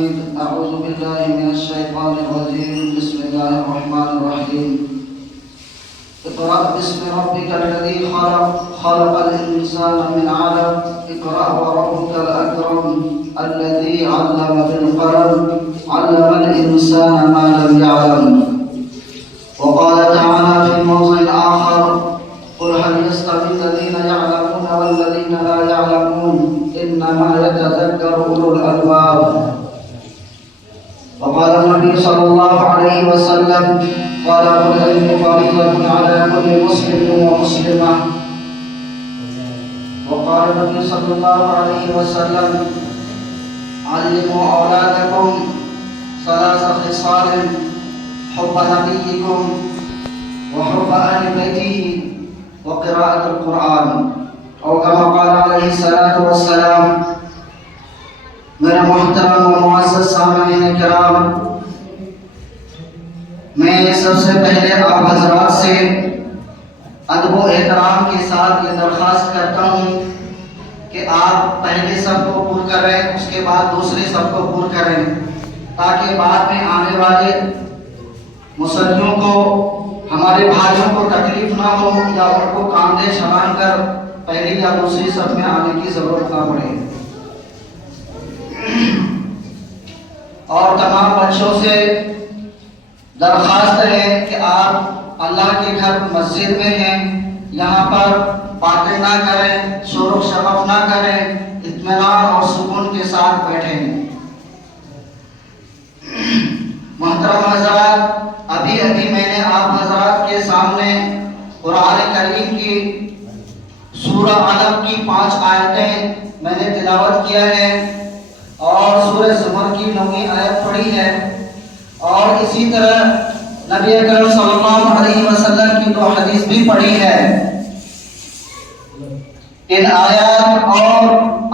حميد. أعوذ بالله من الشيطان الرجيم. بسم الله الرحمن الرحيم. اقرأ باسم ربك الذي خلق. خلق الإنسان من علق. اقرأ وربك الأكرم الذي علم بالقلم. علم الإنسان ما لم يعلم. وقال تعالى في موضع آخر: قل هل يستوي الذين يعلمون والذين لا يعلمون إنما يتذكر أولو الألباب. وقال النبي صلى الله عليه وسلم: طلب العلم فريضة على كل مسلم ومسلمة. وقال النبي صلى الله عليه وسلم: علموا أولادكم ثلاث خصال: حب نبيكم وحب أهل بيته وقراءة القرآن. اور كما قال علیہ الصلوۃ والسلام. میرے محترم و معزز سامعین کرام، میں سب سے پہلے آپ حضرات سے ادب و احترام کے ساتھ یہ درخواست کرتا ہوں کہ آپ پہلے سب کو پر کریں، اس کے بعد دوسرے سب کو پر کریں، تاکہ بعد میں آنے والے مصلیوں کو، ہمارے بھائیوں کو تکلیف نہ ہو یا ان کو کاندھے سنبھال کر پہلی یا دوسری صف میں آنے کی ضرورت نہ پڑے۔ اور تمام بچوں سے درخواست ہے کہ آپ اللہ کے گھر مسجد میں ہیں، یہاں پر باتیں نہ کریں، شور و شغف نہ کریں، اطمینان اور سکون کے ساتھ بیٹھیں۔ محترم حضرات، ابھی میں نے آپ حضرات کے سامنے قرآن کریم کی سورہ علق کی 5 آیتیں میں نے تلاوت کیا ہے اور سورہ زمر کی 9ویں آیت پڑھی ہے، اور اسی طرح نبی اکرم صلی اللہ علیہ وسلم کی 2 حدیث بھی پڑھی ہے۔ ان آیات اور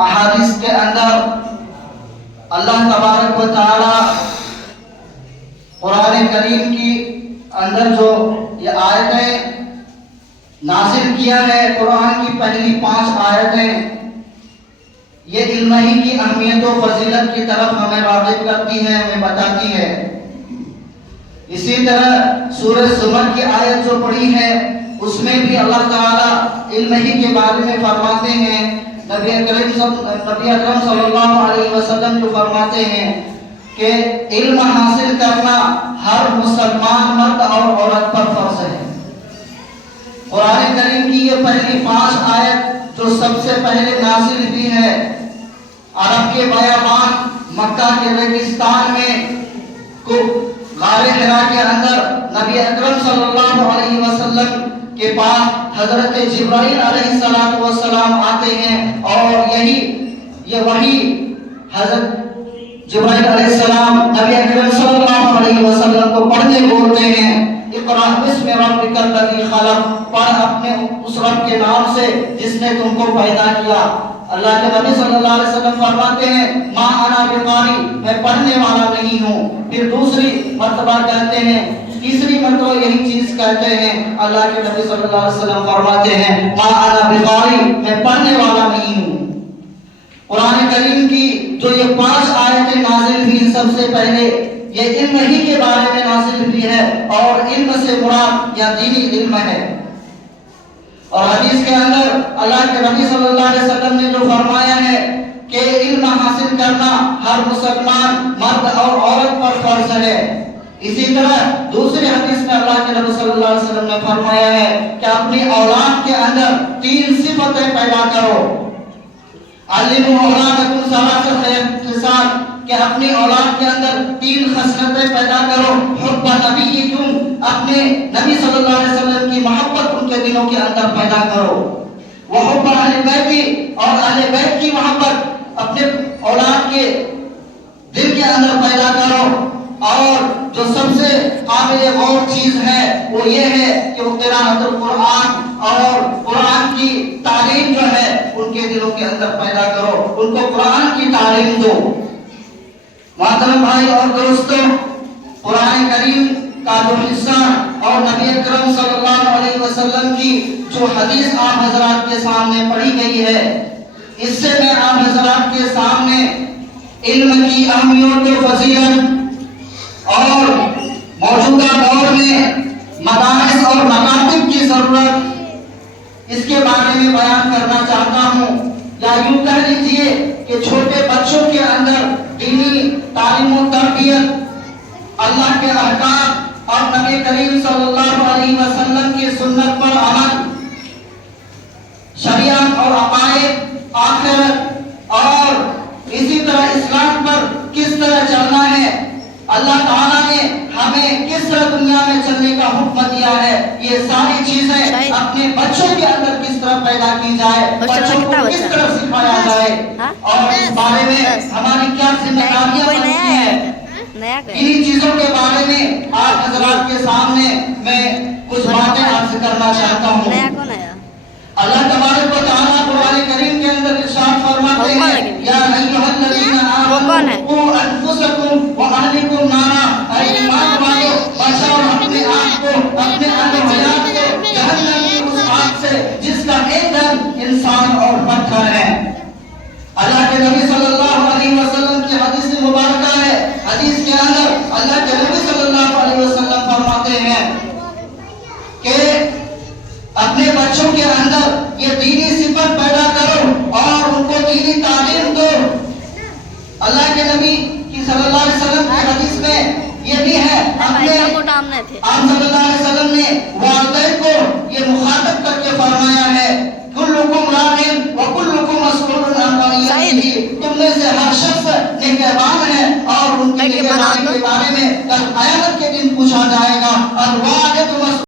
احادیث کے اندر اللہ تبارک و تعالی قرآن کریم کی اندر جو یہ آیتیں نازل کیا ہے، قرآن کی پہلی 5 آیتیں، یہ علم ہی کی اہمیت و فضیلت کی طرف ہمیں راغب کرتی ہے، ہمیں بتاتی ہے۔ اسی طرح سورہ زمر کی آیت جو پڑھی ہے، اس میں بھی اللہ تعالیٰ علم ہی کے بارے میں فرماتے ہیں۔ نبی اکرم صلی اللہ علیہ وسلم جو فرماتے ہیں کہ علم حاصل کرنا ہر مسلمان مرد اور عورت پر فرض ہے۔ قرآن کریم کی یہ پہلی 5 آیت جو سب سے پہلے نازل ہوئی ہے، عرب کے بیابان مکہ کے ریگستان میں غار حرا کے اندر نبی اکرم صلی اللہ علیہ وسلم کے پاس حضرت جبرائیل علیہ السلام آتے ہیں، اور یہ وحی حضرت جبرائیل علیہ السلام نبی اکرم صلی اللہ علیہ وسلم کو پڑھنے بولتے ہیں: اقرأ باسم ربک الذی خلق، پڑھ اپنے اس رب کے نام سے جس نے تم کو پیدا کیا۔ اللہ کے نبی صلی اللہ علیہ وسلم فرماتے ہیں: ما انا بقاری، میں پڑھنے والا نہیں ہوں۔ پھر دوسری مرتبہ کہتے ہیں، تیسری مرتبہ یہی چیز کہتے ہیں، اللہ کے نبی صلی اللہ علیہ وسلم فرماتے ہیں: ما انا بقاری، میں پڑھنے والا نہیں ہوں۔ قرآن کریم کی جو یہ 5 آیتیں نازل ہوئی، سب سے پہلے یہ علم ہی کے بارے میں نازل ہوئی ہے، اور علم سے مراد یا دینی علم ہے۔ اور حدیث کے اندر اللہ کے نبی صلی اللہ علیہ وسلم نے جو فرمایا ہے کہ علم حاصل کرنا ہر مسلمان مرد اور عورت پر فرض ہے۔ اسی طرح دوسری حدیث میں اللہ کے نبی صلی اللہ علیہ وسلم نے فرمایا ہے کہ اپنی اولاد کے اندر 3 صفتیں پیدا کرو۔ علموا اولادکم ثلاث خصال، کہ اپنی اولاد کے اندر 3 خصلتیں پیدا کرو۔ حب نبیکم، اپنے نبی صلی اللہ علیہ وسلم کی محبت ان کے دلوں کے اندر پیدا کرو۔ وحب اہل بیت، اور اہل بیت کی محبت اپنے اولاد کے دل کے اندر پیدا کرو۔ اور جو سب سے قابل غور چیز ہے وہ یہ ہے کہ وہ قراءت القرآن اور قرآن کی تعلیم جو ہے ان کے دلوں کے اندر پیدا کرو، ان کو قرآن کی تعلیم دو۔ محترم بھائی اور دوستوں، قرآن کریم کا جو حصہ اور نبی اکرم صلی اللہ علیہ وسلم کی جو حدیث آپ حضرات کے سامنے پڑھی گئی ہے، اس سے میں آپ حضرات کے سامنے علم کی اہمیت و فضیلت اور موجودہ دور میں مدارس اور مکاتب کی ضرورت، اس کے بارے میں بیان کرنا چاہتا ہوں، یا یوں کہہ لیجیے کہ چھوٹے بچوں کے اندر دینی تعلیم و تربیت، اللہ کے احکام اور نبی کریم صلی اللہ علیہ وسلم کی سنت پر عمل، شریعت اور عقائد، آخرت اور اسی طرح اسلام پر کس طرح چلنا ہے، اللہ تعالیٰ نے ہمیں کس طرح دنیا میں چلنے کا حکم دیا ہے، یہ ساری چیزیں اپنے بچوں کے اندر کس طرح پیدا کی جائے، بچوں کو کس طرح سکھایا جائے، اور اس بارے میں ہماری کیا ذمہ داریاں بنتی ہیں، انہی چیزوں کے بارے میں آج حضرات کے سامنے میں کچھ باتیں عرض کرنا چاہتا ہوں۔ اللہ تبارک و تعالیٰ قرآن کریم کے اندر ارشاد فرماتے ہیں، یا ایھا الذین آمنوا قوا انفسکم واہلکم نارا، اے ایمان والو بچاؤ اپنے آپ کو، اپنے اہل و عیال کو جہنم کی اس آگ سے جس کا ایندھن انسان اور پتھر ہے۔ اللہ کے نبی صلی اللہ علیہ وسلم کی حدیث مبارکہ ہے، حدیث کے اندر اللہ کے نبی صلی اللہ علیہ وسلم فرماتے ہیں کہ اپنے بچوں کے اندر یہ دینی صفت پیدا کرو اور ان کو دینی تعلیم دو۔ اللہ کے نبی کی صلی اللہ علیہ وسلم کی حدیث میں یہ بھی ہے، اپنے آپ صلی اللہ علیہ وسلم نے والدین کو یہ مخاطب کر کے فرمایا ہے، کلکم راعٍ وکلکم مسئول عن رعیتہ، تم میں سے ہر شخص نگہبان ہے اور ان کی نگہبانی کے بارے میں کل قیامت کے دن پوچھا جائے گا، اور